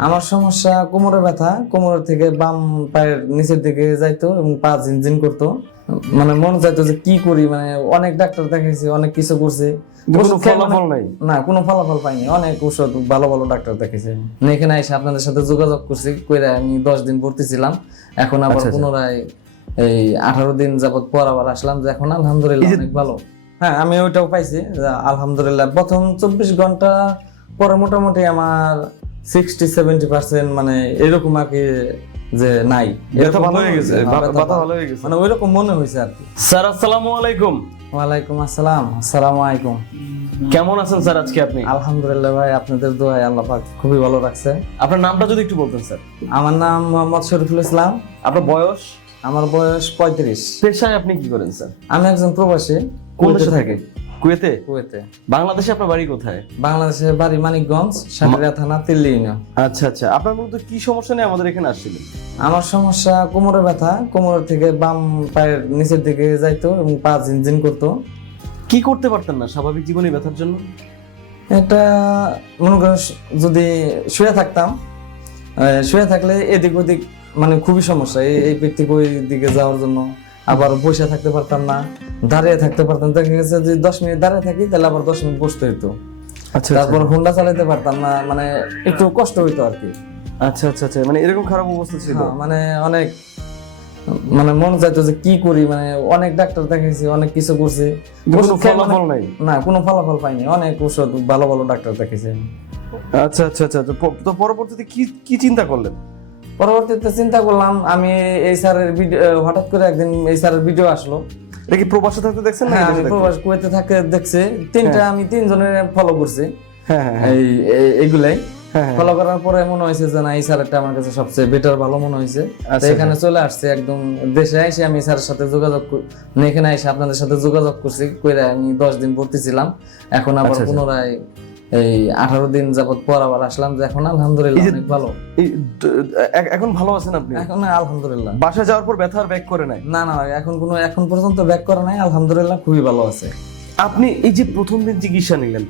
আমার সমস্যা কোমরে ব্যথা, কোমরের থেকে বাম পায়ের নিচের দিকে যাইতো এবং পা ঝিনঝিন করতো। মানে মনে চাইতো যে কি করি, মানে অনেক ডাক্তার দেখাইছি, অনেক কিছু করছি, কোনো ফলাফল নাই। না কোনো ফলাফল পাইনি। অনেক ওষুধ, ভালো ভালো ডাক্তার দেখাইছি। এখানে এসে আপনাদের সাথে যোগাযোগ করছি, কইরা আমি 10 দিন ভর্তি ছিলাম। এখন আবার পুনরায় এই 18 দিন যাবত পর আবার আসলাম, যে এখন আলহামদুলিল্লাহ অনেক ভালো। হ্যাঁ, আমি ওইটাও পাইছি যে আলহামদুলিল্লাহ। প্রথম 24 ঘন্টা পরে মোটামুটি আমার 60-70% মানে এরকম আর কি, যে নাই, ব্যথা ভালো হয়ে গেছে, ব্যথা ভালো হয়ে গেছে, মানে ওইরকম মনে হয়েছে আর কি। স্যার আসসালামু আলাইকুম। ওয়ালাইকুম আসসালাম। আসসালামু আলাইকুম। কেমন আছেন স্যার আজকে আপনি? আলহামদুলিল্লাহ ভাই, আপনাদের দোয়ায় আল্লাহ পাক খুবই ভালো রাখছে। আপনার নামটা যদি একটু বলতেন স্যার। আমার নাম মোহাম্মদ শরীফুল ইসলাম। আপনার বয়স? আমার বয়স 35। পেশায় আপনি কি করেন স্যার? আমি একজন প্রবাসী। কোন দেশে কুয়েতে থাকে? কুয়েতে? কুয়েতে। বাংলাদেশে আপনার বাড়ি কোথায়? বাংলাদেশের বাড়ি মানিকগঞ্জ, সাতক্ষীরা থানা, তিল্লি ইউনিয়ন। আচ্ছা আচ্ছা, আপনার মূলত কি সমস্যা নিয়ে আমাদের এখানে আসছিলেন? আমার সমস্যা কোমরে ব্যথা, কোমরের থেকে বাম পায়ের নিচের দিকে যাইতো এবং পা ঝিনঝিন করতো। কি করতে পারতেন না স্বাভাবিক জীবনে ব্যথার জন্য? এটা মনে করেন যদি শুয়ে থাকতাম, শুয়ে থাকলে এদিক ওদিক মানে খুবই সমস্যা, এই পেট থেকে ওই দিকে যাওয়ার জন্য। আবার বসে থাকতে পারতাম না, দাঁড়িয়ে থাকতে পারতাম। দেখা গেছে যে 10 মিনিট দাঁড়িয়ে থাকি, তাহলে আবার 10 মিনিট বসতে হইতো। আচ্ছা, তারপর হুন্ডা চালাতে পারতাম না, মানে একটু কষ্ট হইতো আর কি। আচ্ছা আচ্ছা আচ্ছা, মানে এরকম খারাপ অবস্থা ছিল? হ্যাঁ, মানে অনেক, মানে মনে চাইতো যে কি করি, মানে অনেক ডাক্তার দেখাইছি, অনেক কিছু করছি, কোনো ফলাফল নাই। না কোনো ফলাফল পাইনি। অনেক ওষুধ, ভালো ভালো ডাক্তার দেখাইছি। আচ্ছা আচ্ছা আচ্ছা, তো পরবর্তীতে কি কি চিন্তা করলেন? পরবর্তীতে চিন্তা করলাম, আমি এই স্যারের ভিডিও, হঠাৎ করে একদিন এই স্যারের ভিডিও আসলো। এটা কি প্রবাসে থাকতে দেখছেন? হ্যাঁ, আমি প্রবাস কুয়েতে থাকে দেখছি। আমি 3 জনের ফলো করছি। হ্যাঁ হ্যাঁ, এইগুলাই হ্যাঁ। ফলো করার পরে মনে হয়েছে যে না, এই স্যারটা আমার কাছে সবচেয়ে বেটার, ভালো মনে হয়েছে। তো এখানে চলে আসছে, একদম দেশে এসে আমি স্যারের সাথে যোগাযোগ, এখানে এসে আপনাদের সাথে যোগাযোগ করছি, কইরা আমি 10 দিন ভর্তি ছিলাম। এখন আবার পুনরায় এই 18 দিন যাবত পর আবার আসলাম, যে এখন আলহামদুলিল্লাহ অনেক ভালো। এখন ভালো আছেন আপনি? এখন আলহামদুলিল্লাহ। বাসা যাওয়ার পর ব্যথা আর ব্যাক করে নাই? না না, এখন পর্যন্ত ব্যাক করা নাই, আলহামদুলিল্লাহ খুবই ভালো আছে। আপনি এই যে প্রথম দিন চিকিৎসা নিলেন,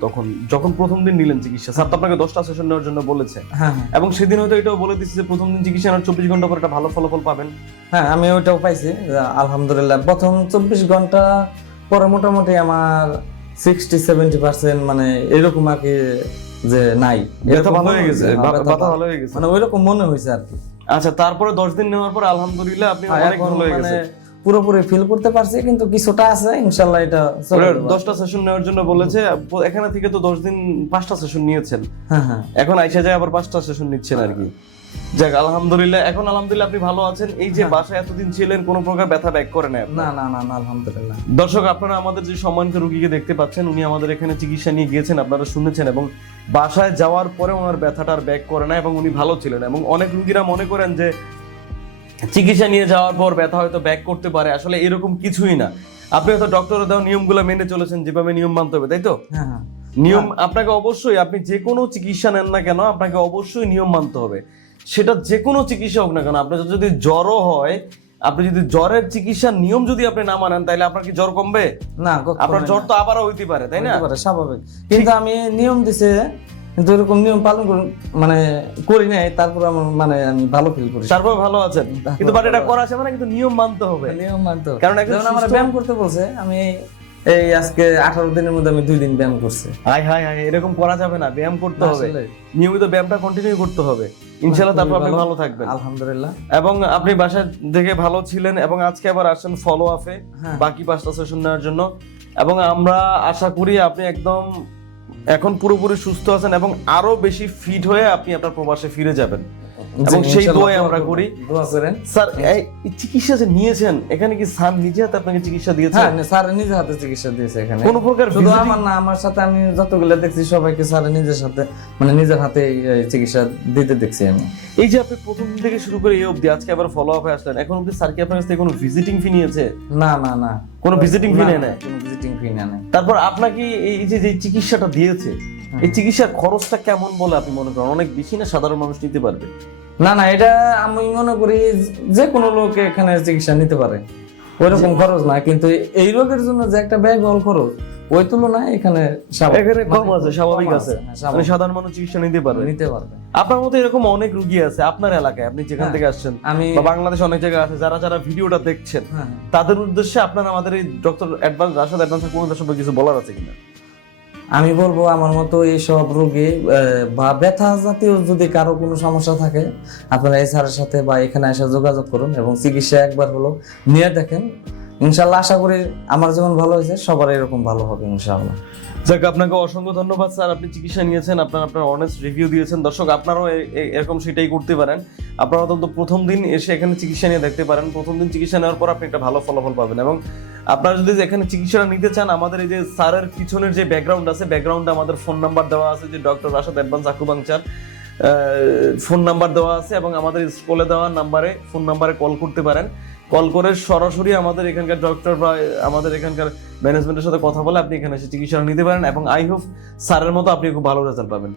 যখন প্রথম দিন নিলেন চিকিৎসা, স্যার তো আপনাকে 10টা সেশন নেওয়ার জন্য বলেছে। হ্যাঁ, এবং সেদিন হয়তো এটাও বলে দিচ্ছে যে প্রথম দিন চিকিৎসা নেওয়ার 24 ঘন্টা পর একটা ভালো ফলাফল পাবেন। হ্যাঁ, আমি ওইটাও পাইছি আলহামদুলিল্লাহ। প্রথম 24 ঘন্টা পরে মোটামুটি আমার 60-70% মানে এরকম আর কি, যে নাই, ব্যথা ভালো হয়ে গেছে, ব্যথা ভালো হয়ে গেছে, মানে ওইরকম মনে হয়েছে আর কি। আচ্ছা, তারপরে 10 দিন নেওয়ার পর আলহামদুলিল্লাহ আপনি অনেক ভালো হয়ে গেছে। পুরোপুরি ফিল করতে পারছি, কিন্তু কিছুটা আছে, ইনশাআল্লাহ এটা চলে যাবে। 10টা সেশন নেওয়ার জন্য বলেছে, এখানে থেকে তো 10 দিন 5টা সেশন নিয়েছেন। হ্যাঁ হ্যাঁ, এখন আইসা যায় আবার 5টা সেশন নিচ্ছেন আর কি। যাক আলহামদুলিল্লাহ, এখন আলহামদুলিল্লাহ আপনি ভালো আছেন। এই যে বাসায় এতদিন ছিলেন, কোনো প্রকার ব্যথা ব্যাক করে নাই? না না না না, আলহামদুলিল্লাহ। দর্শক, আপনারা আমাদের যে সম্মানিত রোগীকে দেখতে পাচ্ছেন, উনি আমাদের এখানে চিকিৎসা নিয়ে গিয়েছেন, আপনারা শুনেছেন, এবং বাসায় যাওয়ার পরে ওনার ব্যথাটার ব্যাক করে না এবং উনি ভালো ছিলেন। এবং অনেক রোগীরা মনে করেন যে চিকিৎসা নিয়ে যাওয়ার পর ব্যথা হয়তো ব্যাক করতে পারে, আসলে এরকম কিছুই না। আপনি হয়তো ডক্টরের দেওয়া নিয়মগুলো মেনে চলেছেন, যেভাবে নিয়ম মানতে হবে, তাই তো? হ্যাঁ হ্যাঁ, নিয়ম আপনাকে অবশ্যই, আপনি যে কোনো চিকিৎসা নেন না কেন, আপনাকে অবশ্যই নিয়ম মানতে হবে। সেটা যে কোনো চিকিৎসা হোক না কেন, আপনার যদি জ্বরও হয়, আপনি যদি জ্বরের চিকিৎসার নিয়ম যদি আপনি না মানেন, তাহলে আপনার কি জ্বর কমবে? না, আপনার জ্বর তো আবারও হইতে পারে, তাই না? স্বাভাবিক। কিন্তু আমি নিয়ম দিছে, কিন্তু এরকম নিয়ম পালন মানে করি নাই, তারপর আমার মানে আমি ভালো ফিল করি। তারপর ভালো আছেন, কিন্তু বাট এটা করা আছে মানে কিন্তু নিয়ম মানতে হবে। নিয়ম মানতে হবে, কারণ যেমন আমার ব্যায়াম করতে বলছে, আমি এই আজকে 18 দিনের মধ্যে আমি 2 দিন ব্যায়াম করছি। হাই হাই হাই, এরকম করা যাবে না, ব্যায়াম করতে হবে, নিয়মিত ব্যায়ামটা কন্টিনিউ করতে হবে, ইনশাআল্লাহ তারপর আপনি ভালো থাকবেন আলহামদুলিল্লাহ। এবং আপনি বাসায় থেকে ভালো ছিলেন, এবং আজকে আবার আসেন ফলো আপে বাকি 5টা সেশন নেওয়ার জন্য। এবং আমরা আশা করি আপনি একদম এখন পুরোপুরি সুস্থ আছেন এবং আরো বেশি ফিট হয়ে আপনি আপনার প্রবাসে ফিরে যাবেন, এবং সেই দোয়াই আমরা করি। দোয়া করেন। স্যার, এই চিকিৎসা যে নিয়েছেন, এখানে কি স্যার নিজে হাতে আপনাকে চিকিৎসা দিয়েছেন? হ্যাঁ, স্যার নিজের হাতে চিকিৎসা দিয়েছে এখানে। কোন প্রকার শুধু আমার না, আমার সাথে আমি যতগুলো দেখছি সবাইকে স্যার নিজের সাথে, মানে নিজের হাতে চিকিৎসা দিতে দেখছি আমি। এই যে আপনি প্রথম দিন থেকে শুরু করে এই অবধি আজকে আবার ফলো আপে আসলেন, এখন অবধি স্যার কি আপনার কাছ থেকে কোনো ভিজিটিং ফি নিয়েছে? না না না, কোনো ভিজিটিং ফি নেয় না? কোনো ভিজিটিং ফি নেয় না। তারপর আপনাকে এই যে চিকিৎসাটা দিয়েছে, এই চিকিৎসার খরচটা কেমন বলে আপনি মনে করেন? অনেক বেশি না সাধারণ মানুষ নিতে পারবে? না না, এটা আমি মনে করি যে কোনো লোক এখানে চিকিৎসা নিতে পারে, ওইরকম খরচ না, কিন্তু এই রোগের জন্য যে একটা ব্যয়বহুল খরচ ওই তুলনায় এখানে এখানে কম আছে, স্বাভাবিক কম আছে, হ্যাঁ, স্বাভাবিক। মানে সাধারণ মানুষ চিকিৎসা নিতে পারবে। নিতে পারবে। আপনার মতো এরকম অনেক রুগী আছে আপনার এলাকায়, আপনি যেখান হ্যাঁ, থেকে আসছেন আমি বা বাংলাদেশে অনেক জায়গায় আছে, যারা যারা ভিডিওটা দেখছেন হ্যাঁ, তাদের উদ্দেশ্যে আপনার আমাদের এই ডক্টর অ্যাডভান্স রাশেদ অ্যাডভান্স কোনটা সম্পর্কে কিছু বলার আছে কিনা? আমি বলবো আমার মতো এইসব রোগী বা ব্যথা জাতীয় যদি কারো কোনো সমস্যা থাকে আপনারা এই স্যারের সাথে বা এখানে এসে যোগাযোগ করুন এবং চিকিৎসা একবার হলো নিয়ে দেখেন। ইনশাল্লাহ আশা করি আমার যেমন ভালো হয়েছে সবার এরকম ভালো হবে ইনশাআল্লাহ। যাক, আপনাকে অসংখ্য ধন্যবাদ স্যার, আপনি চিকিৎসা নিয়েছেন, আপনার অনেস্ট রিভিউ দিয়েছেন। দর্শক আপনারাও এরকম সেটাই করতে পারেন। আপনারা অন্তত প্রথম দিন এসে এখানে চিকিৎসা নিয়ে দেখতে পারেন। প্রথম দিন চিকিৎসা নেওয়ার পর আপনি একটা ভালো ফলাফল পাবেন। এবং আপনারা যদি এখানে চিকিৎসাটা নিতে চান, আমাদের এই যে স্যারের পিছনের যে ব্যাকগ্রাউন্ড আছে, ব্যাকগ্রাউন্ডে আমাদের ফোন নাম্বার দেওয়া আছে, যে doctor Rashed advance acupuncture phone number দেওয়া আছে, এবং আমাদের স্কুলে দেওয়া ফোন নাম্বারে কল করতে পারেন। কল করে সরাসরি আমাদের এখানকার ডক্টর বা আমাদের এখানকার ম্যানেজমেন্টের সাথে কথা বলে আপনি এখানে এসে চিকিৎসা নিতে পারেন, এবং আই হোপ স্যারের মতো আপনি খুব ভালো রেজাল্ট পাবেন।